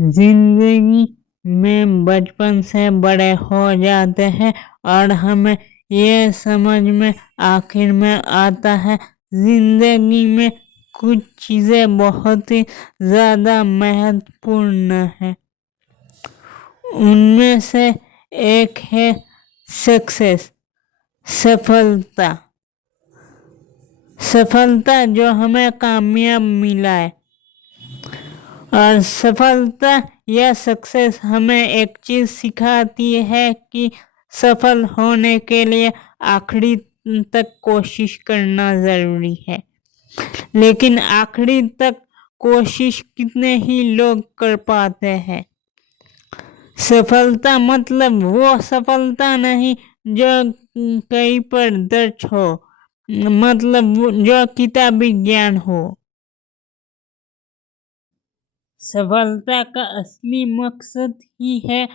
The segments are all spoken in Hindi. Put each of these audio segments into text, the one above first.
जिंदगी में बचपन से बड़े हो जाते हैं और हमें ये समझ में आखिर में आता है जिंदगी में कुछ चीज़ें बहुत ही ज़्यादा महत्वपूर्ण है। उनमें से एक है सक्सेस, सफलता। सफलता जो हमें कामयाब मिला है। और सफलता या सक्सेस हमें एक चीज़ सिखाती है कि सफल होने के लिए आखिरी तक कोशिश करना ज़रूरी है। लेकिन आखिरी तक कोशिश कितने ही लोग कर पाते हैं। सफलता मतलब वो सफलता नहीं जो कहीं पर दर्ज हो, मतलब जो किताबी ज्ञान हो। सफलता का असली मकसद ही है,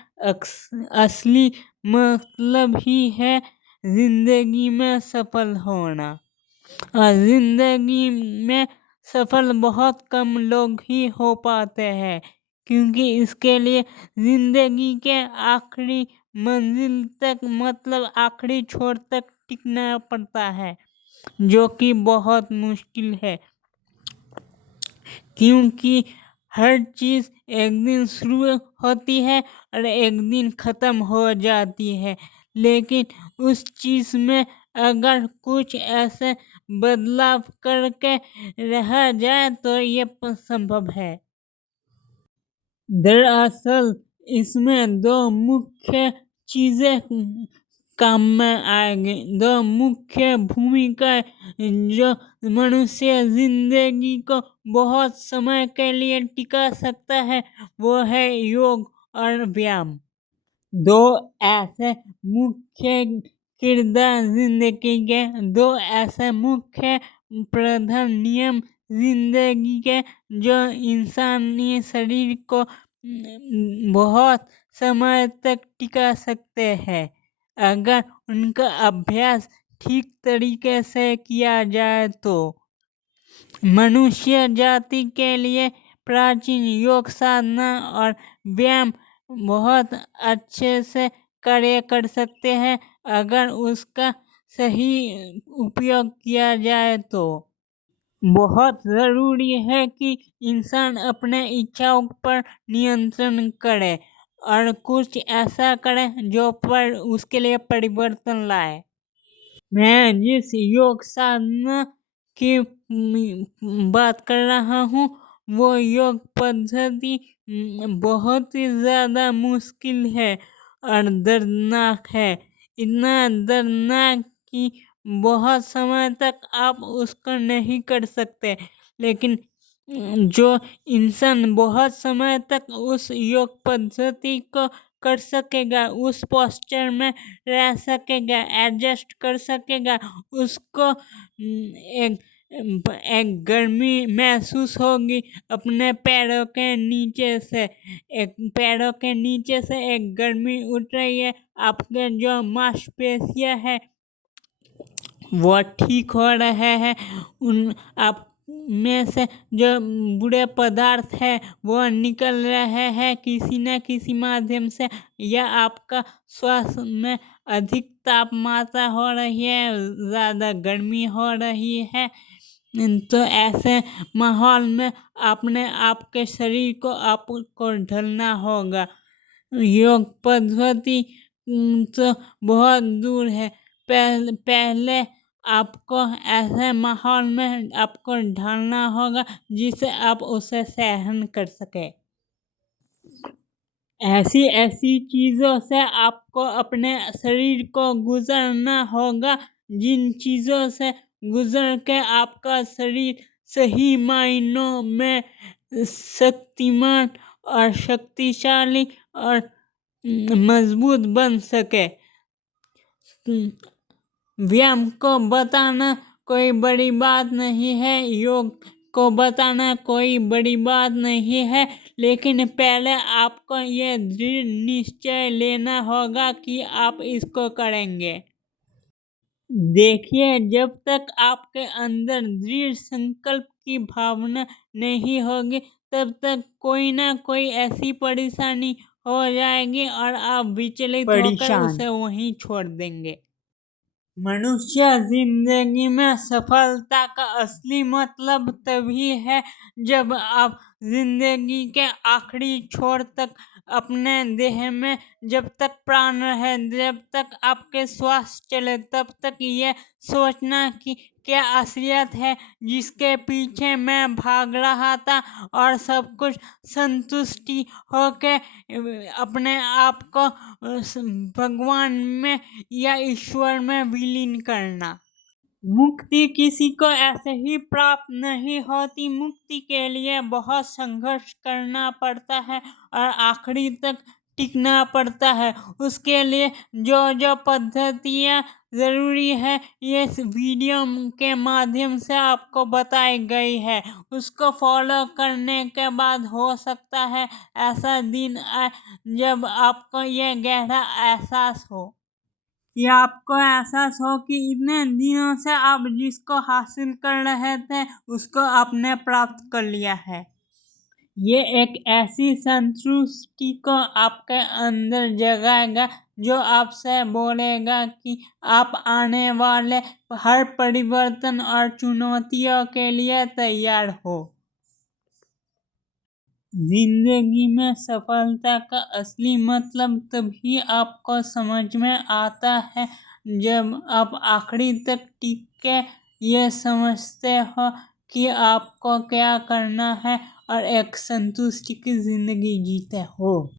असली मतलब ही है जिंदगी में सफल होना। और जिंदगी में सफल बहुत कम लोग ही हो पाते हैं, क्योंकि इसके लिए जिंदगी के आखिरी मंजिल तक, मतलब आखिरी छोर तक टिकना पड़ता है, जो कि बहुत मुश्किल है। क्योंकि हर चीज़ एक दिन शुरू होती है और एक दिन ख़त्म हो जाती है। लेकिन उस चीज़ में अगर कुछ ऐसे बदलाव करके रहा जाए तो ये संभव है। दरअसल इसमें दो मुख्य चीज़ें काम में आएंगी, दो मुख्य भूमिका जो मनुष्य जिंदगी को बहुत समय के लिए टिका सकता है, वो है योग और व्यायाम। दो ऐसे मुख्य किरदार जिंदगी के, दो ऐसे मुख्य प्रधान नियम जिंदगी के जो इंसानी शरीर को बहुत समय तक टिका सकते हैं, अगर उनका अभ्यास ठीक तरीके से किया जाए तो। मनुष्य जाति के लिए प्राचीन योग साधना और व्यायाम बहुत अच्छे से कार्य कर सकते हैं, अगर उसका सही उपयोग किया जाए तो। बहुत ज़रूरी है कि इंसान अपने इच्छाओं पर नियंत्रण करे और कुछ ऐसा करे जो पर उसके लिए परिवर्तन लाए। मैं जिस योग साधना की बात कर रहा हूँ, वो योग पद्धति बहुत ही ज़्यादा मुश्किल है और दर्दनाक है। इतना दर्दनाक कि बहुत समय तक आप उसको नहीं कर सकते। लेकिन जो इंसान बहुत समय तक उस योग पद्धति को कर सकेगा, उस पोस्चर में रह सकेगा, एडजस्ट कर सकेगा, उसको एक गर्मी महसूस होगी अपने पैरों के नीचे से। एक पैरों के नीचे से एक गर्मी उठ रही है, आपके जो मांसपेशियां है वो ठीक हो रहे हैं, उन आप में से जो बुरे पदार्थ है वो निकल रहे हैं किसी न किसी माध्यम से, या आपका स्वास्थ्य में अधिक तापमात्रा हो रही है, ज़्यादा गर्मी हो रही है, तो ऐसे माहौल में अपने आपके शरीर को आपको ढलना होगा। योग पद्धति तो बहुत दूर है, पहले आपको ऐसे माहौल में आपको ढलना होगा जिससे आप उसे सहन कर सके। ऐसी ऐसी चीज़ों से आपको अपने शरीर को गुजरना होगा, जिन चीज़ों से गुजर के आपका शरीर सही मायनों में शक्तिमान और शक्तिशाली और मजबूत बन सके। व्यायाम को बताना कोई बड़ी बात नहीं है, योग को बताना कोई बड़ी बात नहीं है, लेकिन पहले आपको ये दृढ़ निश्चय लेना होगा कि आप इसको करेंगे। देखिए, जब तक आपके अंदर दृढ़ संकल्प की भावना नहीं होगी, तब तक कोई ना कोई ऐसी परेशानी हो जाएगी और आप विचलित होकर उसे वहीं छोड़ देंगे। मनुष्य जिंदगी में सफलता का असली मतलब तभी है जब आप जिंदगी के आखिरी छोर तक अपने देह में जब तक प्राण रहे, जब तक आपके श्वास चले, तब तक ये सोचना कि क्या असलियत है जिसके पीछे मैं भाग रहा था, और सब कुछ संतुष्टि होके अपने आप को भगवान में या ईश्वर में विलीन करना। मुक्ति किसी को ऐसे ही प्राप्त नहीं होती। मुक्ति के लिए बहुत संघर्ष करना पड़ता है और आखिरी तक टिकना पड़ता है। उसके लिए जो जो पद्धतियाँ ज़रूरी है ये इस वीडियो के माध्यम से आपको बताई गई है, उसको फॉलो करने के बाद हो सकता है ऐसा दिन आए जब आपको ये गहरा एहसास हो, कि आपको एहसास हो कि इतने दिनों से आप जिसको हासिल कर रहे थे उसको आपने प्राप्त कर लिया है। ये एक ऐसी संतुष्टि को आपके अंदर जगाएगा जो आपसे बोलेगा कि आप आने वाले हर परिवर्तन और चुनौतियों के लिए तैयार हो। जिंदगी में सफलता का असली मतलब तभी आपको समझ में आता है जब आप आखिरी तक टिक के ये समझते हो कि आपको क्या करना है और एक संतुष्टि की जिंदगी जीते हो।